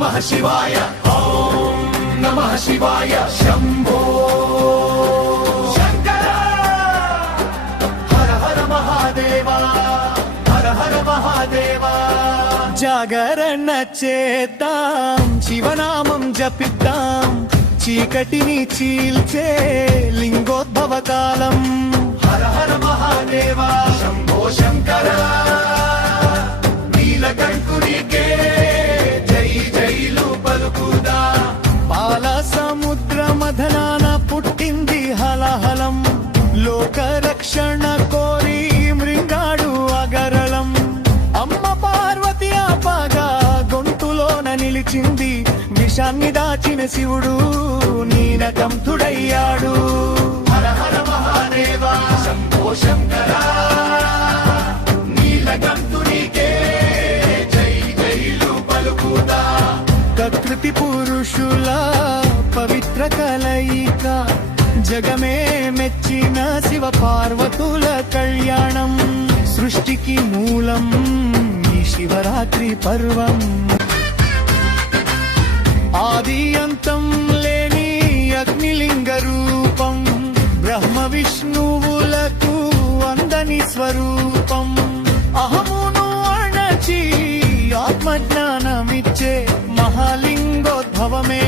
నమః శివాయ ఓం నమః శివాయ శంభో శంకర హర హర మహాదేవ హర హర మహాదేవ జాగరణ చేద్దాం శివనామం జపిద్దాం చీకటిని చీల్చే లింగోద్భవ కాలం హర హర మహాదేవ శంభో శంకర నీలకంఠునికే జై జైలు పలుకుదా పాల సముద్ర మథనాన పుట్టింది హలహలం లోక రక్షణ కోరి మృంగాడు అగరళం అమ్మ పార్వతి ఆపగా గొంతులోన నిలిచింది విషాన్ని దాచిన శివుడు నీలకంఠుడయ్యాడు హర హర మహాదేవ శంభో శంకర నీలకంఠునికే జై జైలు పలుకుదా ప్రకృతి పురుషుల పవిత్ర కలయిక జగమే మెచ్చిన శివ పార్వతుల కళ్యాణం సృష్టికి మూలం ఈ శివరాత్రి పర్వం ఆది అంతం లేని అగ్నిలింగ రూపం బ్రహ్మ విష్ణువులకు అందని స్వరూపం అహమును అణచి ఆత్మజ్ఞానమిచ్చే మహాలింగోద్భవమే